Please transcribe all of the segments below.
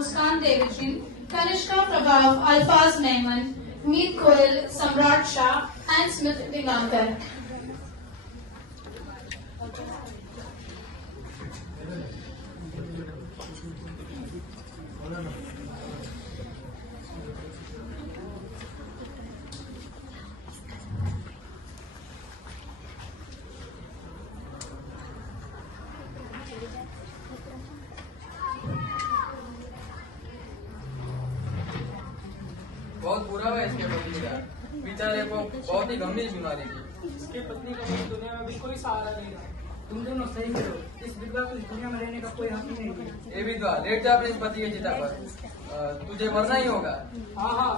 मुस्कान देवजिन, कनिष्का प्रभाव, अल्फाज मेमन, मीत गोयल, सम्राट शाह एंड स्मिथ दिगांकर। बहुत बुरा हुआ इसके पति का, बेचारे को बहुत ही गंभीर बीमारी थी। इसके पत्नी का इस दुनिया में भी कोई सहारा नहीं रहा। तुम दोनों सही करो, इस विधवा को इस दुनिया में रहने का कोई हक ही नहीं है। ये विधवा लेट जा अपने इस पति के चिता पर, तुझे मरना ही होगा। हाँ हाँ,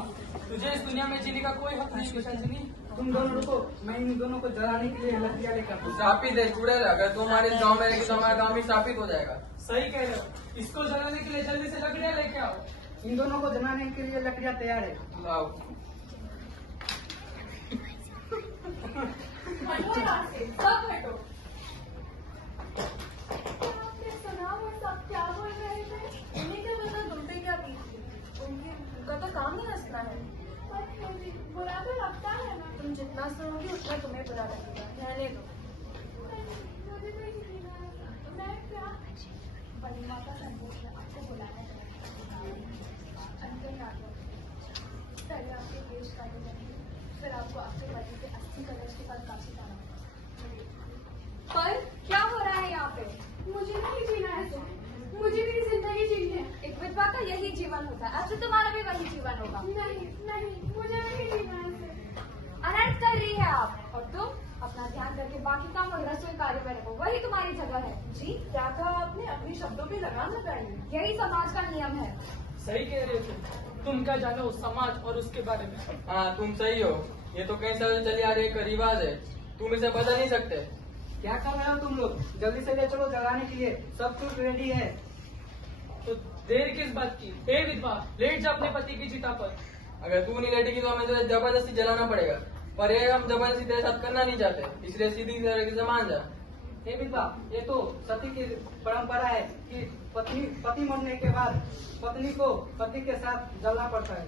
तुझे इस दुनिया में जीने का कोई हक नहीं पिशाचिनी। तुम दोनों रुको, मैं इन दोनों को जलाने के लिए लकड़ियाँ लेकर। शापित है चुड़ैल, अगर तुम हमारे गाँव में रहेगी तो हमारा गाँव भी शापित हो जाएगा। सही कह रहे हो, इसको जलाने के लिए जल्दी से लकड़ियाँ लेके आओ। इन दोनों को जलाने के लिए लकड़ियाँ तैयार है। लाओ। सब हटो। आपने सुना वो सब क्या बोल रहे थे? उन्हें क्या पता तुम पे क्या बीती? उनका तो काम ही हंसना है। बुरा तो लगता है ना। तुम जितना सुनोगी उतना तुम्हें बुरा लगेगा। रहने दो। मुझे तो ये जीना है। मैं क्या? बलिमा का संदेश है, आपको बुलाना चाहिए। अंतर ना दो। पहले आपके केस काटे जाएंगे, फिर आपको आपके पति के 80 कलश के पास काफी पाना। पर क्या हो रहा है यहाँ पे? मुझे नहीं जीना है तुम, मुझे भी जिंदगी जीनी है। एक विधवा का यही जीवन होता है, अब से तुम्हारा भी वही जीवन होगा। नहीं नहीं, मुझे नहीं जीना है। अनर्थ कर रही है आप, और तुम अपना ध्यान करके बाकी काम और रसोई कार्य में रखो, वही तुम्हारी जगह है। जी क्या कहा आपने? अपने शब्दों पे लगाम लगाई। यही समाज का नियम है। सही कह रहे हो तुम क्या जानो उस समाज और उसके बारे में। हाँ तुम सही हो, ये तो कई सालों से चली आ रही एक रिवाज है, तुम इसे बदल नहीं सकते। क्या कर रहे हो तुम लोग? जल्दी से ले चलो जलाने के लिए, सब कुछ रेडी है। तो देर किस बात की? हे विधवा, लेट जा अपने पति की चिता पर। अगर तू नहीं लेटेगी तो हमें तो जबरदस्ती जलाना पड़ेगा, पर ये हम जबरदस्ती तेरे साथ करना नहीं चाहते, इसलिए सीधी तरीके से मान जा। हे विधवा, ये तो सती की परंपरा है कि पति मरने के बाद पत्नी को पति के साथ जलना पड़ता है।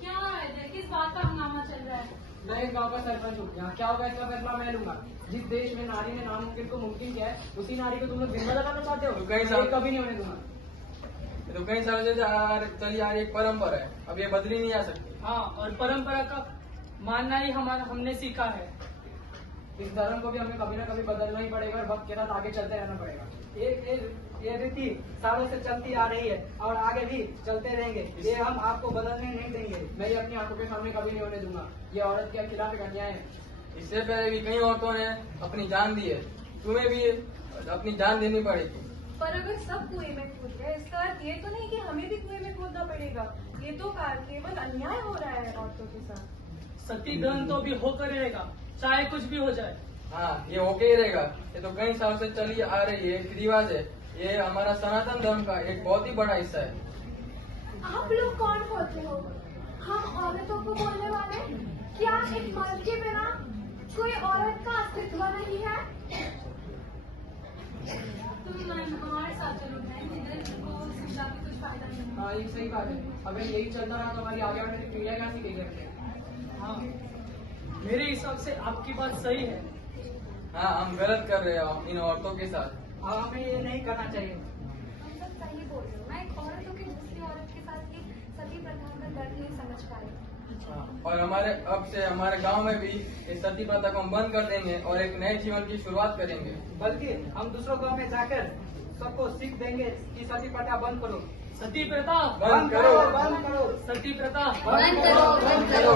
क्या है? किस बात का हंगामा चल रहा है? मैं इस गाँव का सरपंच हूँ, यहाँ क्या होगा इसका फैसला मैं लूंगा। जिस देश में नारी ने नामुमकिन को मुमकिन किया है, उसी नारी को तुम लोग जिंदा लगाना चाहते हो? तो कहीं साल- कभी नहीं होने दूंगा। ये तो कई सालों से चली आ रही एक परंपरा है, अब ये बदली नहीं आ सकती। हाँ, और परंपरा का मानना ही हमने सीखा है। इस धर्म को भी हमें कभी ना कभी बदलना ही पड़ेगा और वक्त के साथ आगे चलते रहना पड़ेगा। ये रीति सालों से चलती आ रही है और आगे भी चलते रहेंगे, ये हम आपको बदलने नहीं देंगे। मैं ये अपनी आंखों के सामने कभी नहीं होने दूंगा। ये औरत के खिलाफ एक अन्याय है। इससे पहले भी कई औरतों ने अपनी जान दी है, तुम्हें भी अपनी जान देनी पड़ेगी। पर अगर सब कुएं में कूद गए, इसका अर्थ ये तो नहीं कि हमें भी कुएं में कूदना पड़ेगा। ये तो केवल अन्याय हो रहा है औरतों के साथ। सती दहन तो भी होकर रहेगा, चाहे कुछ भी हो जाए। हाँ ये होके ही रहेगा, ये तो कई सालों से चली आ रही है, एक रिवाज है, ये हमारा सनातन धर्म का एक बहुत ही बड़ा हिस्सा है। आप लोग कौन होते हो? हम औरतों को बोलने वाले? क्या एक मर्द के बिना कोई औरत का अस्तित्व नहीं है? तुम हमारे साथ चलो, को शिक्षा की कुछ फायदा नहीं। हाँ ये सही बात है, अगर यही चलता रहा तो हमारी आगे आने की पीढ़ियाँ क्या सीखेगी अपने। हाँ मेरे हिसाब से आपकी बात सही है। हाँ हम गलत कर रहे हैं इन औरतों के साथ, हमें ये नहीं करना चाहिए। हम सब सही बोल रहे हो। मैं एक औरत होकर दूसरी औरत के साथ की सती प्रथा का दर्द नहीं समझ पा रही। और अब से हमारे गांव में भी इस सती प्रथा को हम बंद कर देंगे और एक नए जीवन की शुरुआत करेंगे। बल्कि हम दूसरों गांव में जाकर सबको सीख देंगे कि सती प्रथा बंद करो। सती प्रथा बंद करो, बंद करो। सती प्रथा बंद करो, बंद करो।